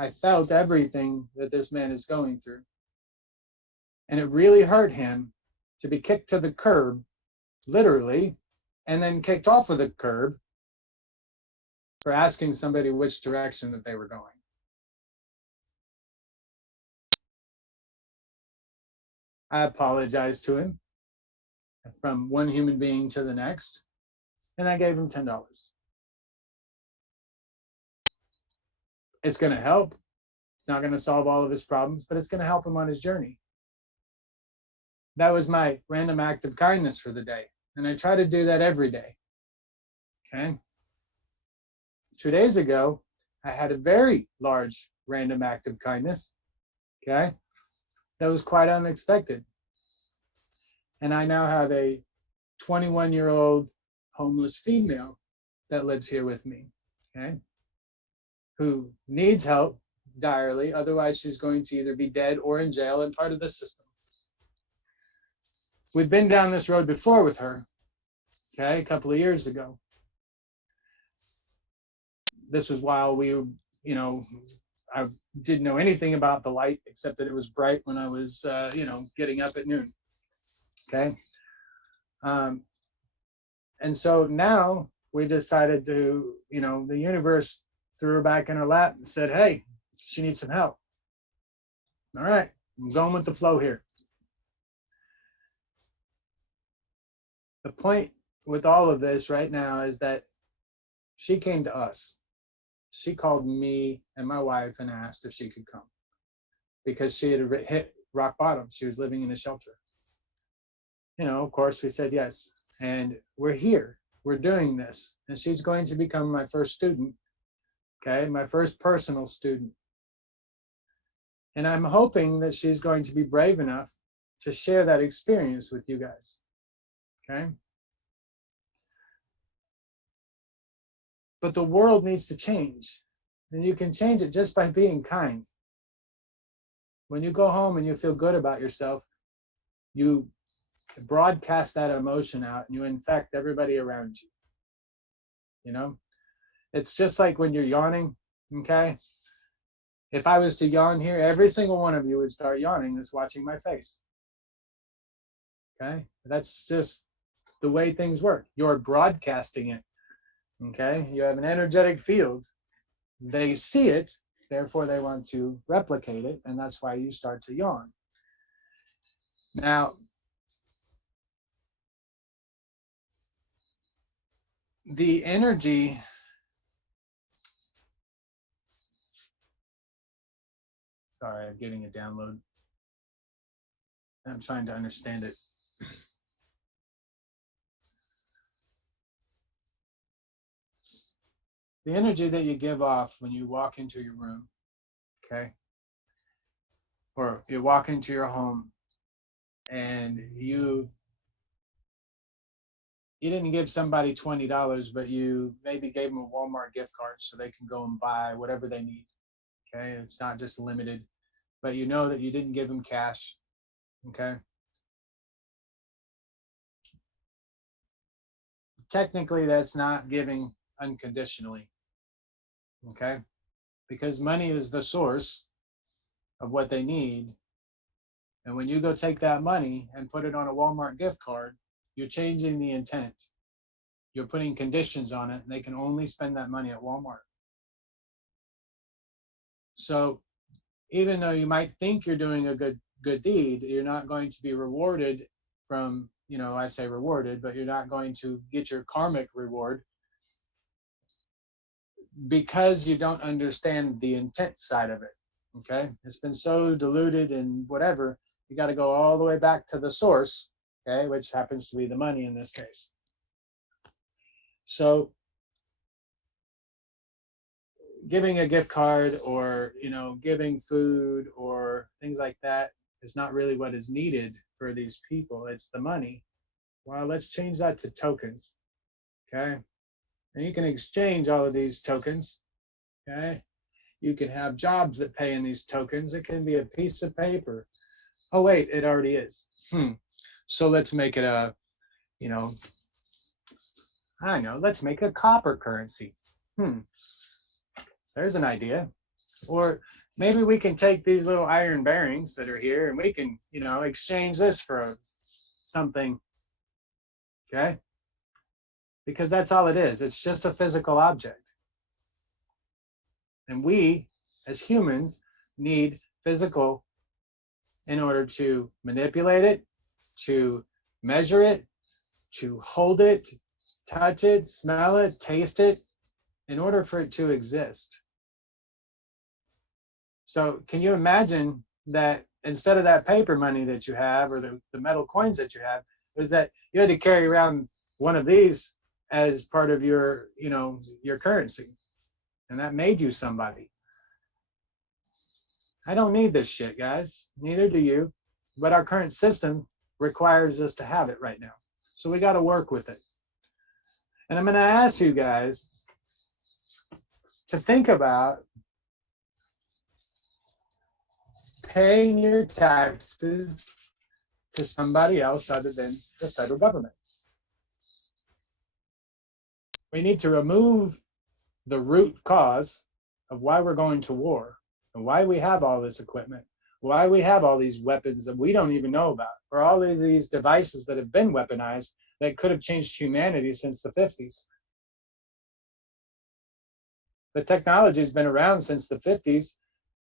I felt everything that this man is going through. And it really hurt him to be kicked to the curb, literally, and then kicked off of the curb for asking somebody which direction that they were going. I apologized to him from one human being to the next, and I gave him $10. It's going to help. It's not going to solve all of his problems, but it's going to help him on his journey. That was my random act of kindness for the day. And I try to do that every day. Okay. 2 days ago, I had a very large random act of kindness. Okay. That was quite unexpected. And I now have a 21-year-old homeless female that lives here with me. Okay. Who needs help direly. Otherwise, she's going to either be dead or in jail and part of the system. We've been down this road before with her, okay, a couple of years ago. This was while we, I didn't know anything about the light except that it was bright when I was, getting up at noon, okay? And so now we decided to, the universe threw her back in her lap and said, hey, she needs some help. All right, I'm going with the flow here. The point with all of this right now is that she came to us. She called me and my wife and asked if she could come because she had hit rock bottom. She was living in a shelter. Of course, we said yes. And we're here. We're doing this. And she's going to become my first student, okay, my first personal student. And I'm hoping that she's going to be brave enough to share that experience with you guys. Okay. But the world needs to change. And you can change it just by being kind. When you go home and you feel good about yourself, you broadcast that emotion out and you infect everybody around you. It's just like when you're yawning, okay? If I was to yawn here, every single one of you would start yawning that's watching my face. Okay? That's just the way things work. You're broadcasting it. Okay? You have an energetic field. They see it, therefore they want to replicate it, and that's why you start to yawn. Now, the energy, sorry, I'm getting a download. I'm trying to understand it. The energy that you give off when you walk into your room, okay? Or you walk into your home and you didn't give somebody $20, but you maybe gave them a Walmart gift card so they can go and buy whatever they need, okay? It's not just limited, but you know that you didn't give them cash, okay? Technically, that's not giving unconditionally, okay? Because money is the source of what they need. And when you go take that money and put it on a Walmart gift card, you're changing the intent. You're putting conditions on it, and they can only spend that money at Walmart. So even though you might think you're doing a good deed, you're not going to be rewarded from, I say rewarded, but you're not going to get your karmic reward because you don't understand the intent side of it. Okay, it's been so diluted and whatever, you got to go all the way back to the source, okay, which happens to be the money in this case. So giving a gift card, or giving food or things like that, is not really what is needed for these people. It's the money. Well, let's change that to tokens. Okay, and you can exchange all of these tokens. Okay, you can have jobs that pay in these tokens. It can be a piece of paper. Oh wait, it already is. So let's make it a, I don't know, let's make a copper currency. There's an idea. Or maybe we can take these little iron bearings that are here and we can, exchange this for something. Okay? Because that's all it is. It's just a physical object. And we, as humans, need physical in order to manipulate it, to measure it, to hold it, touch it, smell it, taste it, in order for it to exist. So can you imagine that instead of that paper money that you have, or the metal coins that you have, is that you had to carry around one of these as part of your, your currency. And that made you somebody. I don't need this shit, guys. Neither do you. But our current system requires us to have it right now. So we got to work with it. And I'm going to ask you guys to think about paying your taxes to somebody else other than the federal government. We need to remove the root cause of why we're going to war and why we have all this equipment, why we have all these weapons that we don't even know about, or all of these devices that have been weaponized that could have changed humanity since the 50s. The technology has been around since the 50s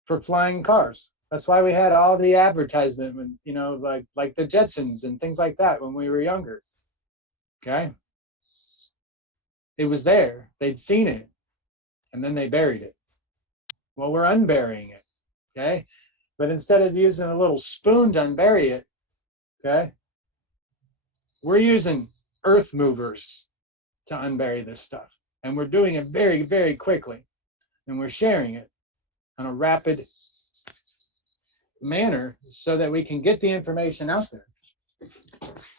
for flying cars. That's why we had all the advertisement, like the Jetsons and things like that when we were younger. Okay? It was there. They'd seen it. And then they buried it. Well, we're unburying it. Okay? But instead of using a little spoon to unbury it, okay, we're using earth movers to unbury this stuff. And we're doing it very, very quickly. And we're sharing it on a rapid manner so that we can get the information out there.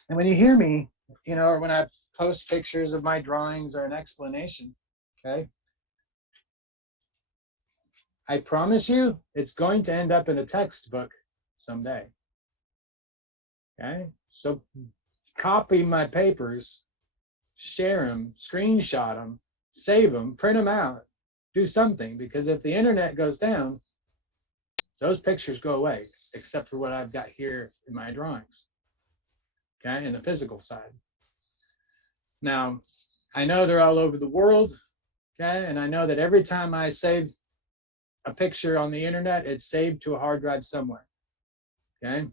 And when you hear me, or when I post pictures of my drawings or an explanation, okay, I promise you it's going to end up in a textbook someday. Okay, so copy my papers, share them, screenshot them, save them, print them out, do something, because if the internet goes down, those pictures go away, except for what I've got here in my drawings, okay, in the physical side. Now, I know they're all over the world, okay, and I know that every time I save a picture on the internet, it's saved to a hard drive somewhere, okay?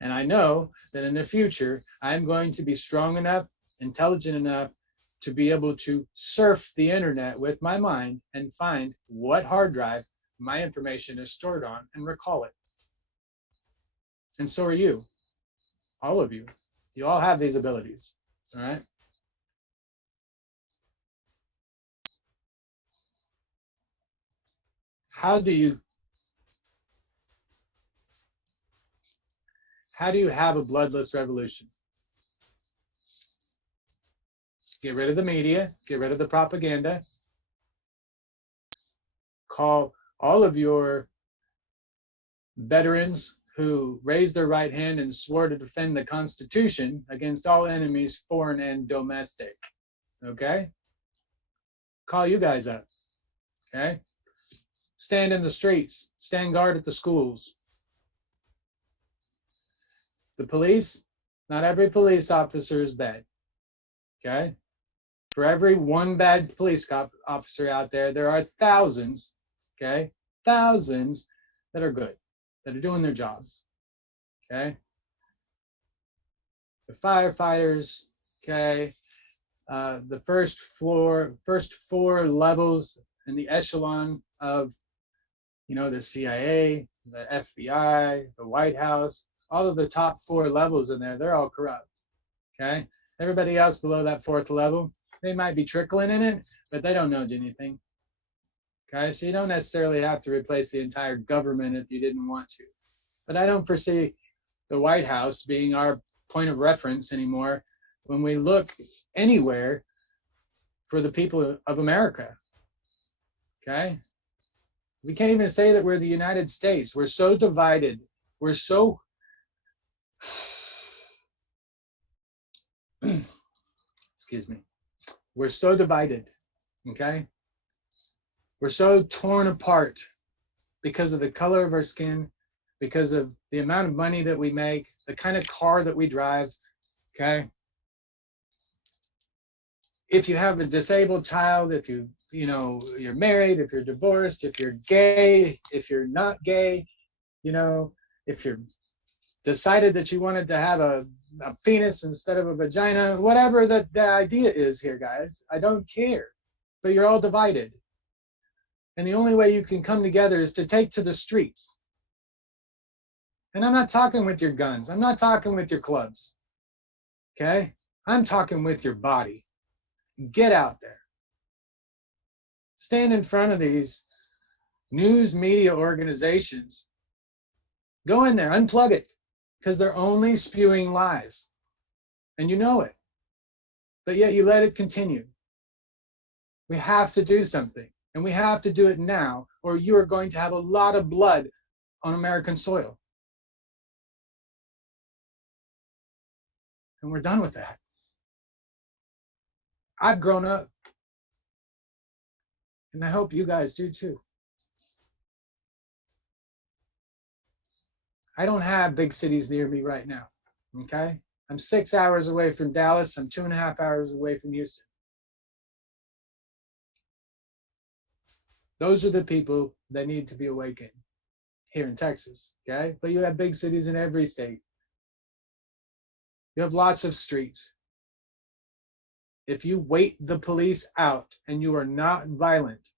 And I know that in the future, I'm going to be strong enough, intelligent enough to be able to surf the internet with my mind and find what hard drive my information is stored on and recall it. And so are you, all of you. You all have these abilities, all right? How do you have a bloodless revolution? Get rid of the media, get rid of the propaganda. Call all of your veterans who raised their right hand and swore to defend the Constitution against all enemies, foreign and domestic. Okay? Call you guys up. Okay? Stand in the streets, stand guard at the schools. The police, not every police officer is bad. Okay? For every one bad police officer out there, there are thousands, okay? Thousands that are good, that are doing their jobs, okay? The firefighters, okay? the first four levels in the echelon of, you know, the CIA, the FBI, the White House, all of the top four levels in there, they're all corrupt. Okay, everybody else below that fourth level, they might be trickling in it, but they don't know anything. Okay, so you don't necessarily have to replace the entire government if you didn't want to. But I don't foresee the White House being our point of reference anymore when we look anywhere for the people of America. Okay, we can't even say that we're the United States. We're so divided. We're so excuse me. We're so divided. Okay, we're so torn apart because of the color of our skin, because of the amount of money that we make, the kind of car that we drive. Okay, if you have a disabled child, if you're married, if you're divorced, if you're gay, if you're not gay, if you're decided that you wanted to have a penis instead of a vagina, whatever the idea is here, guys, I don't care. But you're all divided. And the only way you can come together is to take to the streets. And I'm not talking with your guns. I'm not talking with your clubs. Okay? I'm talking with your body. Get out there. Stand in front of these news media organizations. Go in there, unplug it, because they're only spewing lies. And you know it. But yet you let it continue. We have to do something. And we have to do it now, or you are going to have a lot of blood on American soil. And we're done with that. I've grown up. And I hope you guys do too. I don't have big cities near me right now. Okay? I'm 6 hours away from Dallas. I'm 2.5 hours away from Houston. Those are the people that need to be awakened here in Texas. Okay? But you have big cities in every state. You have lots of streets. If you wait the police out and you are not violent,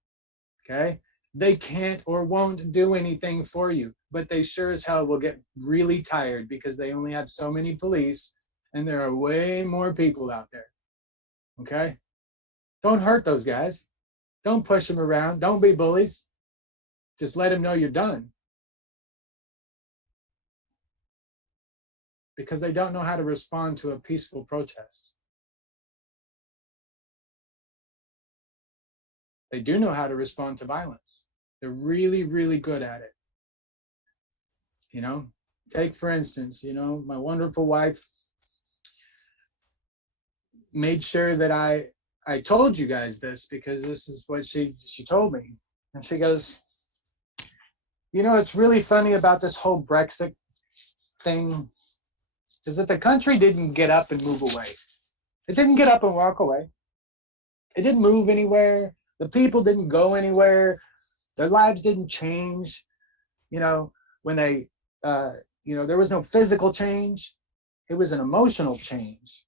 okay, they can't or won't do anything for you, but they sure as hell will get really tired because they only have so many police and there are way more people out there. Okay? Don't hurt those guys. Don't push them around. Don't be bullies. Just let them know you're done. Because they don't know how to respond to a peaceful protest. They do know how to respond to violence. They're really, really good at it. Take for instance, my wonderful wife made sure that I told you guys this because this is what she told me. And she goes, it's really funny about this whole Brexit thing is that the country didn't get up and move away. It didn't get up and walk away. It didn't move anywhere. The people didn't go anywhere. Their lives didn't change. When they, there was no physical change. It was an emotional change.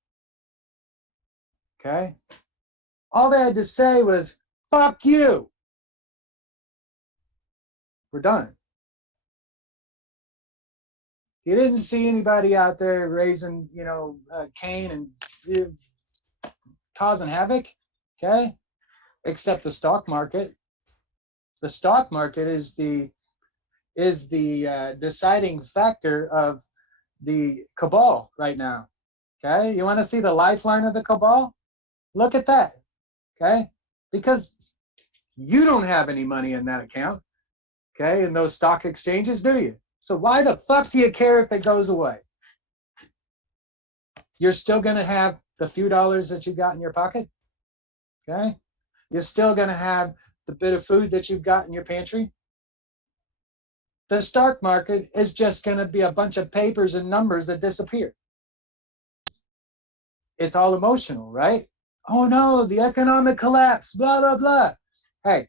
Okay? All they had to say was, fuck you. We're done. You didn't see anybody out there raising, Cain and causing havoc, okay? Except the stock market. The stock market is the deciding factor of the cabal right now, okay? You want to see the lifeline of the cabal? Look at that, okay? Because you don't have any money in that account, okay, in those stock exchanges, do you? So why the fuck do you care if it goes away? You're still going to have the few dollars that you got in your pocket, okay? You're still going to have the bit of food that you've got in your pantry. The stock market is just going to be a bunch of papers and numbers that disappear. It's all emotional, right? Oh no, the economic collapse, blah, blah, blah. Hey,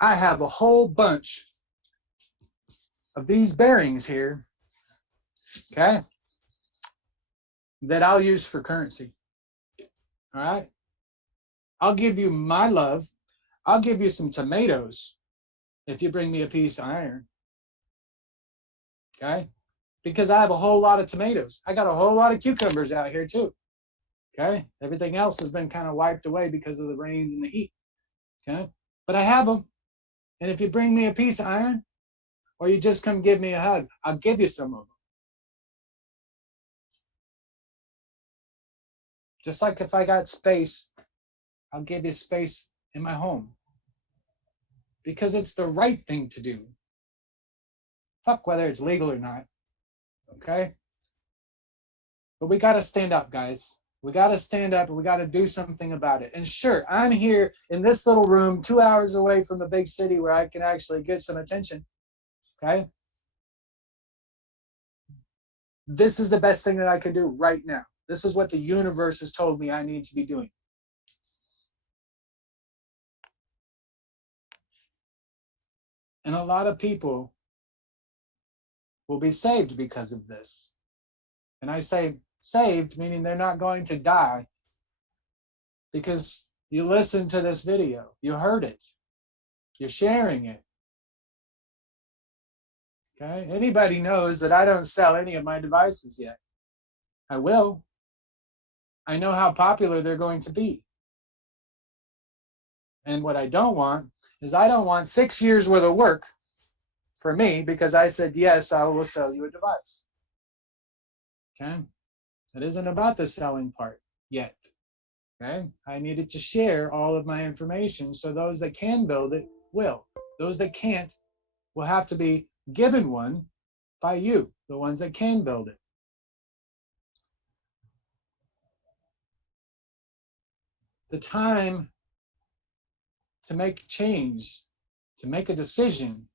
I have a whole bunch of these bearings here, okay, that I'll use for currency. All right. I'll give you my love. I'll give you some tomatoes if you bring me a piece of iron. Okay. Because I have a whole lot of tomatoes. I got a whole lot of cucumbers out here too. Okay. Everything else has been kind of wiped away because of the rains and the heat. Okay. But I have them. And if you bring me a piece of iron or you just come give me a hug, I'll give you some of them. Just like if I got space, I'll give you space in my home. Because it's the right thing to do. Fuck whether it's legal or not. Okay? But we got to stand up, guys. We got to stand up and we got to do something about it. And sure, I'm here in this little room 2 hours away from a big city where I can actually get some attention. Okay? This is the best thing that I can do right now. This is what the universe has told me I need to be doing. And a lot of people will be saved because of this. And I say saved, meaning they're not going to die because you listened to this video, you heard it, you're sharing it. Okay? Anybody knows that I don't sell any of my devices yet. I will. I know how popular they're going to be. And what I don't want is I don't want 6 years worth of work for me because I said, yes, I will sell you a device. Okay? It isn't about the selling part yet. Okay? I needed to share all of my information so those that can build it will. Those that can't will have to be given one by you, the ones that can build it. The time to make change, to make a decision,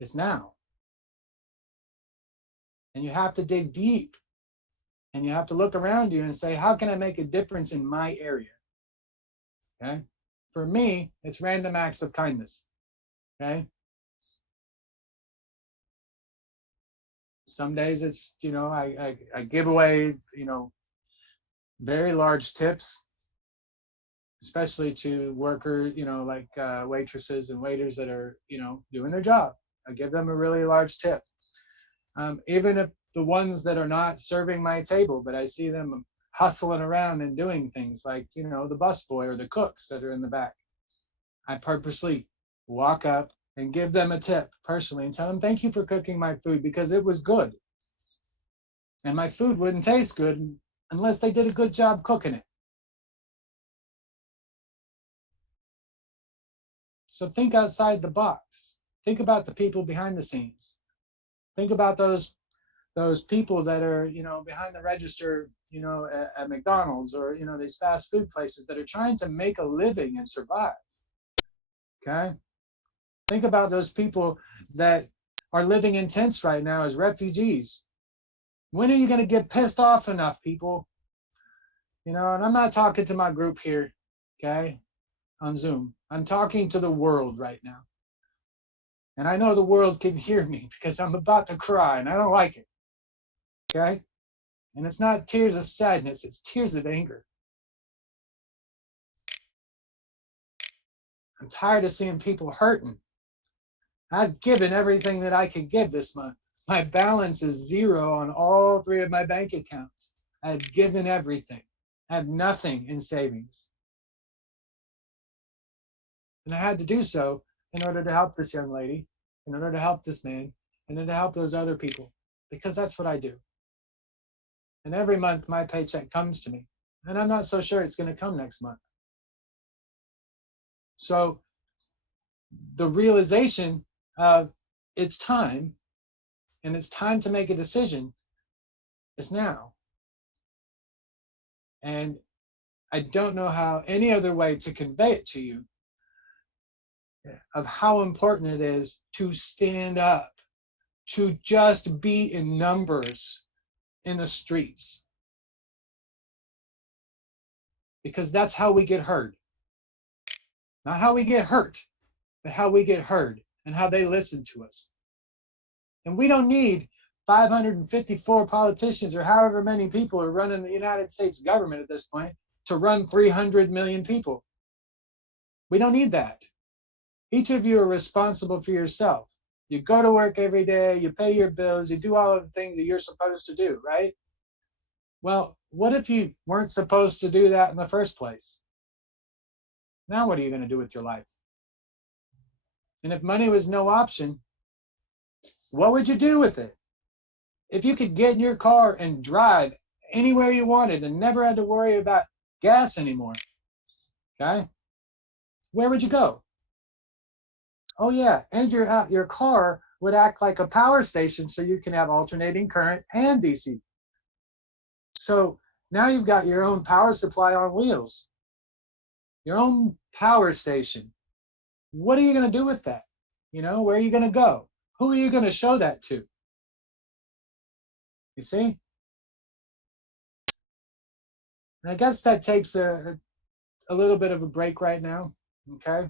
is now. And you have to dig deep. And you have to look around you and say, how can I make a difference in my area? Okay? For me, it's random acts of kindness. Okay? Some days it's, I give away, very large tips, especially to workers, like waitresses and waiters that are, doing their job. I give them a really large tip. Even if the ones that are not serving my table, but I see them hustling around and doing things like, the busboy or the cooks that are in the back. I purposely walk up and give them a tip personally and tell them, thank you for cooking my food because it was good. And my food wouldn't taste good unless they did a good job cooking it. So think outside the box. Think about the people behind the scenes. Think about those people that are, behind the register, at McDonald's or, these fast food places that are trying to make a living and survive. Okay? Think about those people that are living in tents right now as refugees. When are you going to get pissed off enough, people? And I'm not talking to my group here, okay, on Zoom. I'm talking to the world right now. And I know the world can hear me because I'm about to cry and I don't like it. Okay? And it's not tears of sadness, it's tears of anger. I'm tired of seeing people hurting. I've given everything that I could give this month. My balance is 0 on all 3 of my bank accounts. I've given everything. I have nothing in savings. And I had to do so in order to help this young lady, in order to help this man, and then to help those other people, because that's what I do. And every month my paycheck comes to me, and I'm not so sure it's going to come next month. So the realization of it's time, and it's time to make a decision, is now. And I don't know how any other way to convey it to you of how important it is to stand up, to just be in numbers in the streets. Because that's how we get heard. Not how we get hurt, but how we get heard and how they listen to us. And we don't need 554 politicians or however many people are running the United States government at this point. to run 300 million people. We don't need that. Each of you are responsible for yourself. You go to work every day, you pay your bills, you do all of the things that you're supposed to do, right? Well, what if you weren't supposed to do that in the first place? Now what are you going to do with your life? And if money was no option, what would you do with it? If you could get in your car and drive anywhere you wanted and never had to worry about gas anymore, okay? Where would you go? Oh yeah, and your car would act like a power station so you can have alternating current and DC. So now you've got your own power supply on wheels, your own power station. What are you going to do with that? You know, where are you going to go? Who are you going to show that to? You see? And I guess that takes a little bit of a break right now, okay?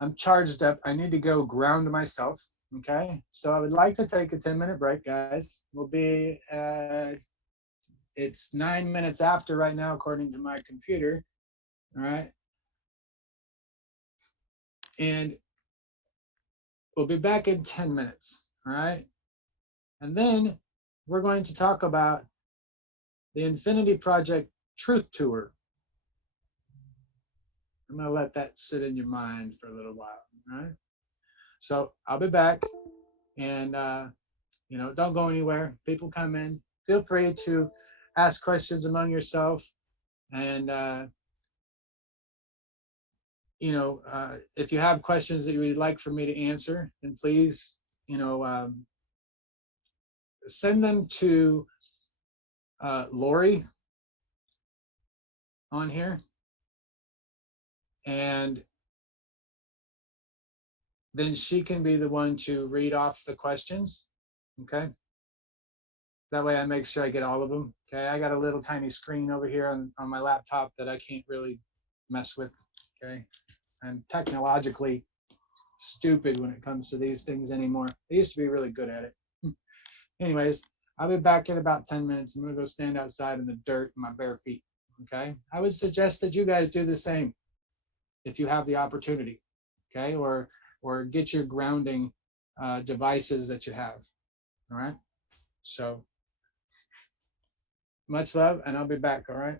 I'm charged up. I need to go ground myself, okay? So I would like to take a 10-minute break, guys. We'll be, it's 9 minutes after right now, according to my computer, all right? And we'll be back in 10 minutes, all right? And then we're going to talk about the Infinity Project Truth Tour. I'm going to let that sit in your mind for a little while, all right? So I'll be back, and you know, don't go anywhere. People come in. Feel free to ask questions among yourself, and you know, if you have questions that you would like for me to answer, then please, you know, send them to Lori on here, and then she can be the one to read off the questions, okay? That way I make sure I get all of them, okay? I got a little tiny screen over here on my laptop that I can't really mess with, okay? I'm technologically stupid when it comes to these things anymore. I used to be really good at it. Anyways, I'll be back in about 10 minutes. I'm gonna go stand outside in the dirt in my bare feet, okay? I would suggest that you guys do the same if you have the opportunity, okay? Or get your grounding devices that you have, all right? So much love, and I'll be back, all right?